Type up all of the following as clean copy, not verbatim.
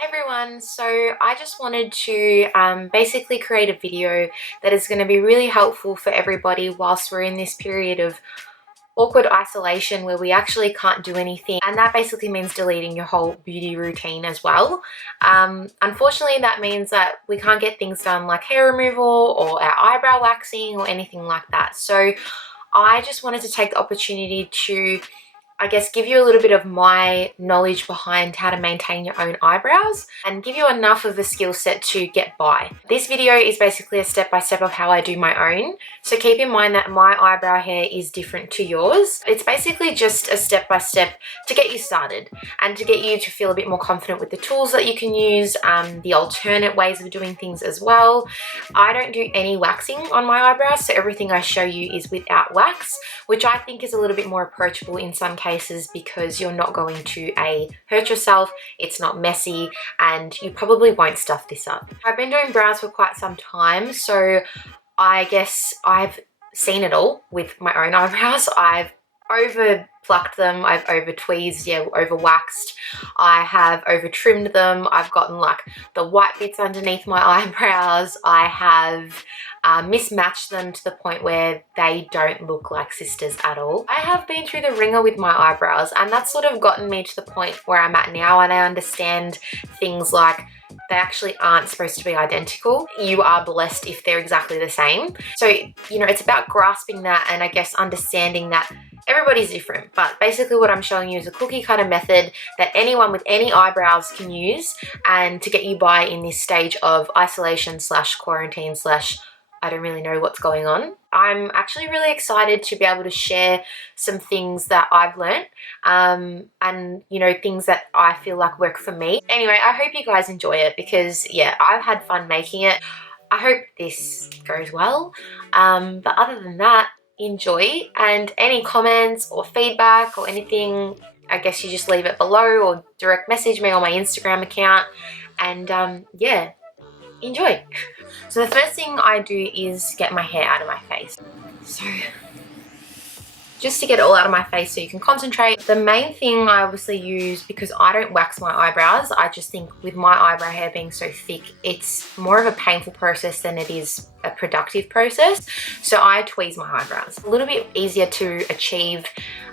Hi everyone, so I just wanted to basically create a video that is going to be really helpful for everybody whilst we're in this period of awkward isolation where we actually can't do anything, and that basically means deleting your whole beauty routine as well. Unfortunately, that means that we can't get things done like hair removal or our eyebrow waxing or anything like that. So I just wanted to take the opportunity to give you a little bit of my knowledge behind how to maintain your own eyebrows and give you enough of a skill set to get by. This video is basically a step-by-step of how I do my own. So keep in mind that my eyebrow hair is different to yours. It's basically just a step-by-step to get you started and to get you to feel a bit more confident with the tools that you can use, the alternate ways of doing things as well. I don't do any waxing on my eyebrows, so everything I show you is without wax, which I think is a little bit more approachable in some cases because you're not going to hurt yourself, it's not messy, and you probably won't stuff this up. I've been doing brows for quite some time, so I guess I've seen it all with my own eyebrows. I've over plucked them, I've over tweezed, over waxed, I have over trimmed them, I've gotten like the white bits underneath my eyebrows, I have mismatched them to the point where they don't look like sisters at all. I have been through the ringer with my eyebrows, and that's sort of gotten me to the point where I'm at now, and I understand things like they actually aren't supposed to be identical. You are blessed if they're exactly the same. So, it's about grasping that and I guess understanding that everybody's different. But basically what I'm showing you is a cookie cutter method that anyone with any eyebrows can use, and to get you by in this stage of isolation slash quarantine slash I don't really know what's going on. I'm actually really excited to be able to share some things that I've learned and things that I feel like work for me. Anyway, I hope you guys enjoy it because I've had fun making it. I hope this goes well. But other than that, enjoy, and any comments or feedback or anything, I guess you just leave it below or direct message me on my Instagram account, and enjoy. So the first thing I do is get my hair out of my face. So just to get it all out of my face so you can concentrate. The main thing I obviously use, because I don't wax my eyebrows, I just think with my eyebrow hair being so thick, it's more of a painful process than it is a productive process. So I tweeze my eyebrows. A little bit easier to achieve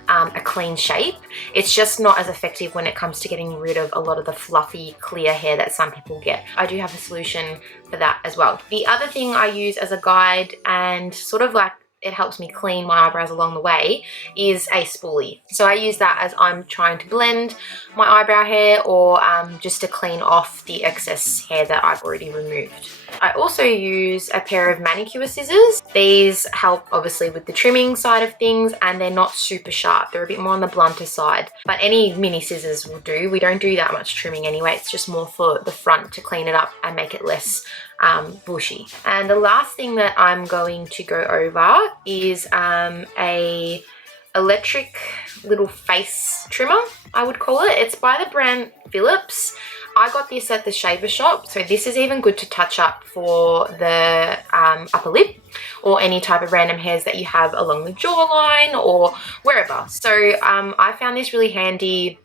a clean shape. It's just not as effective when it comes to getting rid of a lot of the fluffy, clear hair that some people get. I do have a solution for that as well. The other thing I use as a guide and sort of like it helps me clean my eyebrows along the way is a spoolie. So I use that as I'm trying to blend my eyebrow hair or just to clean off the excess hair that I've already removed. I also use a pair of manicure scissors. These help obviously with the trimming side of things, and they're not super sharp. They're a bit more on the blunter side, but any mini scissors will do. We don't do that much trimming anyway. It's just more for the front to clean it up and make it less bushy. And the last thing that I'm going to go over is a electric little face trimmer, I would call it. It's by the brand Philips. I got this at the shaver shop, so this is even good to touch up for the upper lip or any type of random hairs that you have along the jawline or wherever. So I found this really handy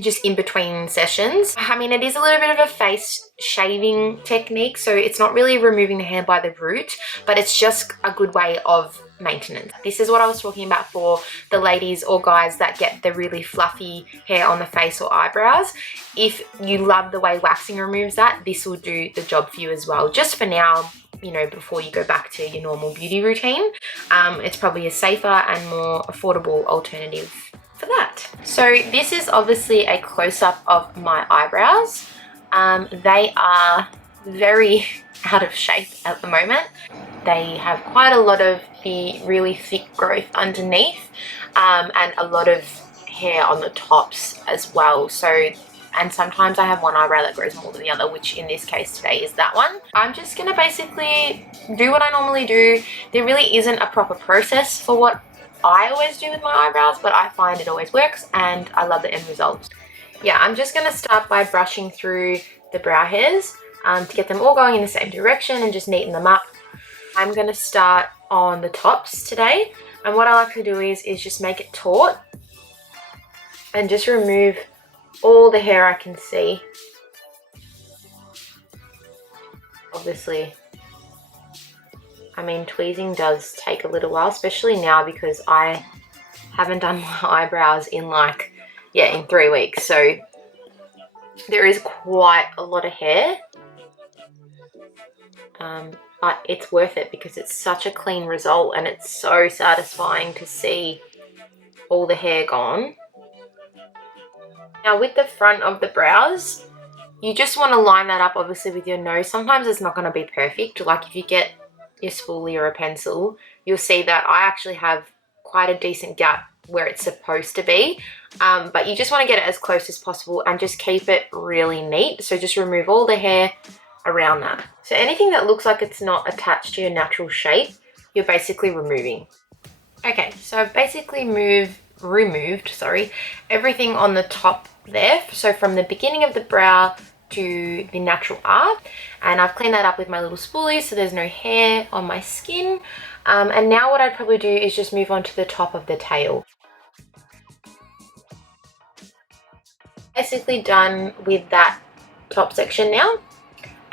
just in between sessions. I mean, it is a little bit of a face shaving technique, so it's not really removing the hair by the root, but it's just a good way of maintenance. This is what I was talking about for the ladies or guys that get the really fluffy hair on the face or eyebrows. If you love the way waxing removes that, this will do the job for you as well. Just for now, before you go back to your normal beauty routine, it's probably a safer and more affordable alternative for that. So this is obviously a close-up of my eyebrows. They are very out of shape at the moment. They have quite a lot of the really thick growth underneath and a lot of hair on the tops as well. And sometimes I have one eyebrow that grows more than the other, which in this case today is that one. I'm just gonna basically do what I normally do. There really isn't a proper process for what I always do with my eyebrows, but I find it always works and I love the end result. I'm just gonna start by brushing through the brow hairs to get them all going in the same direction and just neaten them up. I'm gonna start on the tops today, and what I like to do is just make it taut and just remove all the hair I can see Obviously, I mean, tweezing does take a little while, especially now because I haven't done my eyebrows in like, yeah, in 3 weeks. So there is quite a lot of hair. But it's worth it because it's such a clean result and it's so satisfying to see all the hair gone. Now with the front of the brows, you just want to line that up obviously with your nose. Sometimes it's not going to be perfect. Like if you get your spoolie or a pencil, you'll see that I actually have quite a decent gap where it's supposed to be. But you just want to get it as close as possible and just keep it really neat. So just remove all the hair around that. So anything that looks like it's not attached to your natural shape, you're basically removing. Okay, so I've basically removed everything on the top there. So from the beginning of the brow to the natural arc, and I've cleaned that up with my little spoolie so there's no hair on my skin. And now what I'd probably do is just move on to the top of the tail. Basically done with that top section now.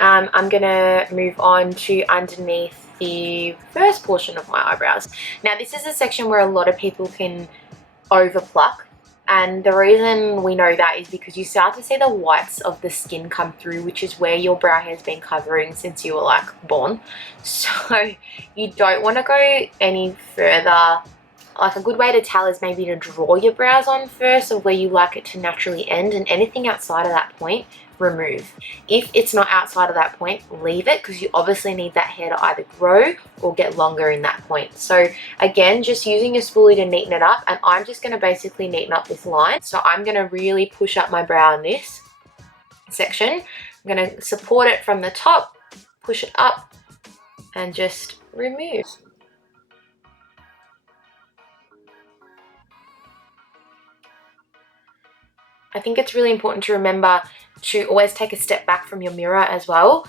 I'm gonna move on to underneath the first portion of my eyebrows. Now this is a section where a lot of people can over pluck, and the reason we know that is because you start to see the whites of the skin come through, which is where your brow hair has been covering since you were like born. So you don't want to go any further. Like a good way to tell is maybe to draw your brows on first of where you like it to naturally end, and anything outside of that point, remove. If it's not outside of that point, leave it, because you obviously need that hair to either grow or get longer in that point. So again, just using your spoolie to neaten it up, and I'm just going to basically neaten up this line. So I'm going to really push up my brow in this section. I'm going to support it from the top, push it up, and just remove. I think it's really important to remember to always take a step back from your mirror as well.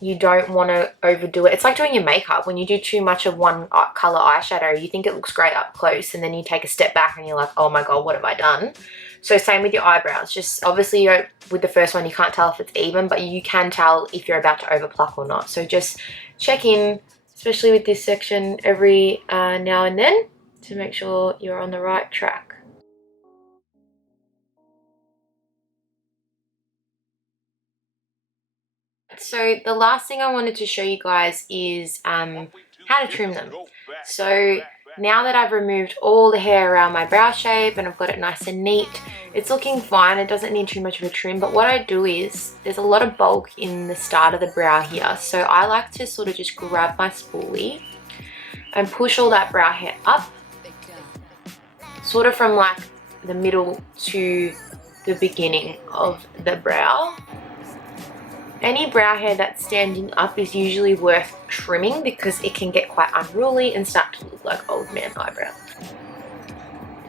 You don't want to overdo it. It's like doing your makeup. When you do too much of one color eyeshadow, you think it looks great up close, and then you take a step back and you're like, oh my god, what have I done? So same with your eyebrows. Just obviously with the first one you can't tell if it's even, but you can tell if you're about to overpluck or not. So just check in, especially with this section, every now and then to make sure you're on the right track. So the last thing I wanted to show you guys is how to trim them. So now that I've removed all the hair around my brow shape and I've got it nice and neat, it's looking fine. It doesn't need too much of a trim, but what I do is there's a lot of bulk in the start of the brow here. So I like to sort of just grab my spoolie and push all that brow hair up, sort of from like the middle to the beginning of the brow. Any brow hair that's standing up is usually worth trimming because it can get quite unruly and start to look like old man eyebrow.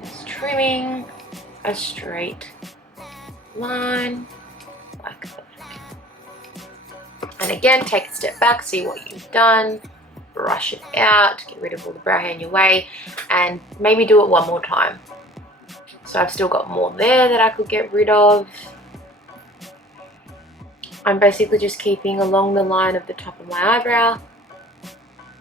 Just trimming a straight line like that. And again, take a step back, see what you've done, brush it out, get rid of all the brow hair in your way, and maybe do it one more time. So I've still got more there that I could get rid of. I'm basically just keeping along the line of the top of my eyebrow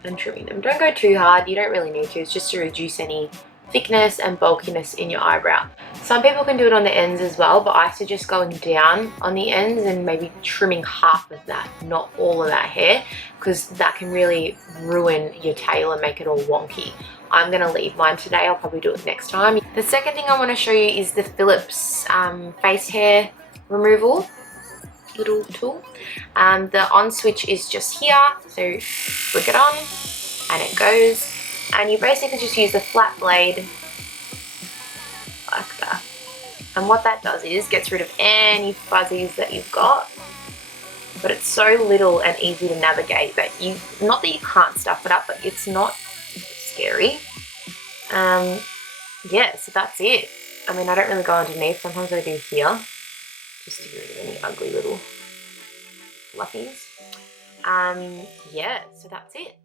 and trimming them. Don't go too hard, you don't really need to. It's just to reduce any thickness and bulkiness in your eyebrow. Some people can do it on the ends as well, but I suggest going down on the ends and maybe trimming half of that, not all of that hair, because that can really ruin your tail and make it all wonky. I'm going to leave mine today. I'll probably do it next time. The second thing I want to show you is the Philips face hair removal little tool. The on switch is just here, so flick it on and it goes, and you basically just use the flat blade like that, and what that does is gets rid of any fuzzies that you've got, but it's so little and easy to navigate that not that you can't stuff it up, but it's not scary. Yeah, so that's it. I mean, I don't really go underneath, sometimes I do here just to get rid of any ugly little fluffies. Yeah, so that's it.